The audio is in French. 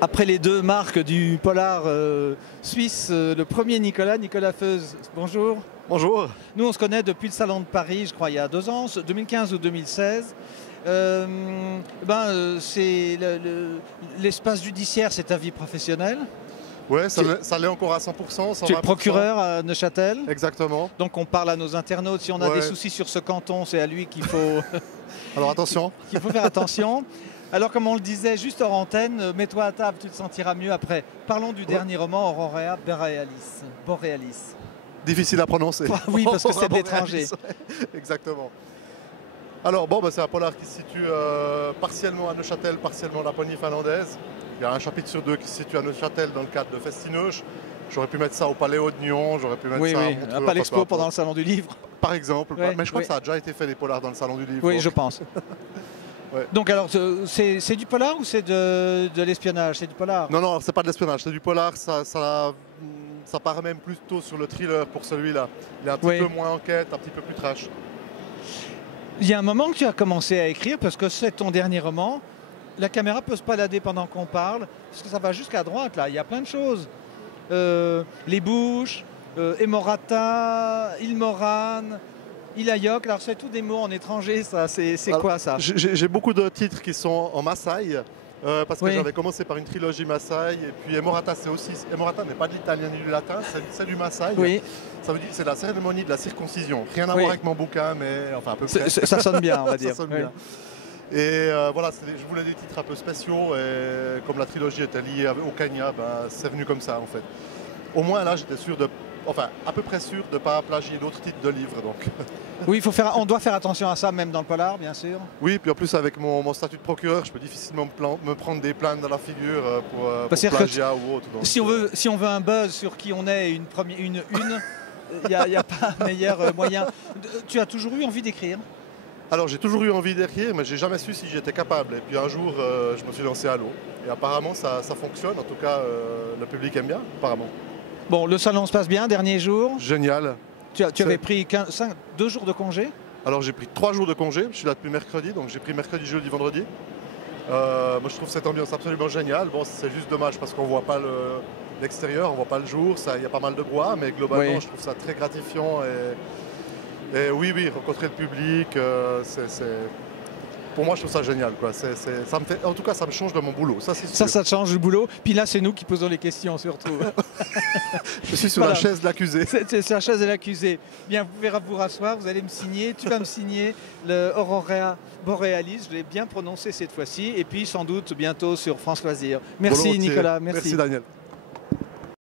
Après les deux marques du polar suisse, le premier Nicolas Feuz, bonjour. Bonjour. Nous on se connaît depuis le Salon de Paris, je crois il y a 2 ans, 2015 ou 2016. C'est l'espace judiciaire, c'est ta vie professionnelle. Oui, ça l'est encore à 100%. 120%. Tu es le procureur à Neuchâtel. Exactement. Donc on parle à nos internautes, si on a des soucis sur ce canton, c'est à lui qu'il faut... Alors attention. qu'il faut faire attention. Alors comme on le disait juste hors antenne, mets-toi à table, tu te sentiras mieux après. Parlons du dernier roman, Aurora Borealis. Difficile à prononcer. Oui, parce que c'est de l'étranger. Exactement. Alors c'est un polar qui se situe partiellement à Neuchâtel, partiellement en Laponie finlandaise. Il y a un chapitre sur 2 qui se situe à Neuchâtel dans le cadre de Festinoche. J'aurais pu mettre ça au Paléo de Nyon, j'aurais pu mettre ça à Montreux, à Palexpo pendant le Salon du Livre. Par exemple, mais je crois que ça a déjà été fait les polars dans le Salon du Livre. Oui, donc. je pense. Ouais. Donc alors, c'est du polar ou c'est de l'espionnage? C'est du polar? Non, c'est pas de l'espionnage, c'est du polar, ça part même plutôt sur le thriller pour celui-là. Il est un petit peu moins enquête, un petit peu plus trash. Il y a un moment que tu as commencé à écrire, parce que c'est ton dernier roman. La caméra peut se balader pendant qu'on parle, parce que ça va jusqu'à droite, là, il y a plein de choses. Les Bouches, Emorata, Ilmoran, Ilayok, alors c'est tous des mots en étranger, ça, c'est quoi ça? J'ai beaucoup de titres qui sont en Maasai, parce que j'avais commencé par une trilogie Maasai, et puis Emorata, Emorata n'est pas de l'italien ni du latin, c'est du Maasai. Oui. Ça veut dire c'est la cérémonie de la circoncision. Rien à voir avec mon bouquin, mais enfin à peu près. Ça sonne bien, on va dire. Ça sonne bien. Et voilà, je voulais des titres un peu spéciaux, et comme la trilogie était liée au Kenya, c'est venu comme ça en fait. Au moins là, j'étais sûr à peu près sûr de ne pas plagier d'autres titres de livres. Donc. Oui, on doit faire attention à ça, même dans le polar, bien sûr. Oui, puis en plus avec mon statut de procureur, je peux difficilement me prendre des plaintes dans la figure pour plagiat ou autre. Donc, si on veut un buzz sur qui on est, il n'y a pas meilleur moyen. Tu as toujours eu envie d'écrire? Alors j'ai toujours eu envie d'écrire, mais j'ai jamais su si j'étais capable. Et puis un jour, je me suis lancé à l'eau. Et apparemment, ça fonctionne. En tout cas, le public aime bien, apparemment. Bon, le salon se passe bien, dernier jour. Génial. Tu avais pris 2 jours de congé? Alors j'ai pris 3 jours de congé. Je suis là depuis mercredi, donc j'ai pris mercredi, jeudi, vendredi. Moi, je trouve cette ambiance absolument géniale. Bon, c'est juste dommage parce qu'on voit pas l'extérieur, on voit pas le jour. Il y a pas mal de brouhaha, mais globalement, je trouve ça très gratifiant. Et oui, rencontrer le public, pour moi, je trouve ça génial, quoi. En tout cas, ça me change de mon boulot. Ça te change du boulot. Puis là, c'est nous qui posons les questions, surtout. Je suis sur la chaise de l'accusé. C'est sur la chaise de l'accusé. Bien, vous verrez vous rasseoir, vous allez me signer. Tu vas me signer le Aurora Borealis. Je l'ai bien prononcé cette fois-ci. Et puis, sans doute, bientôt sur France Loisirs. Merci, Nicolas. Merci, Daniel.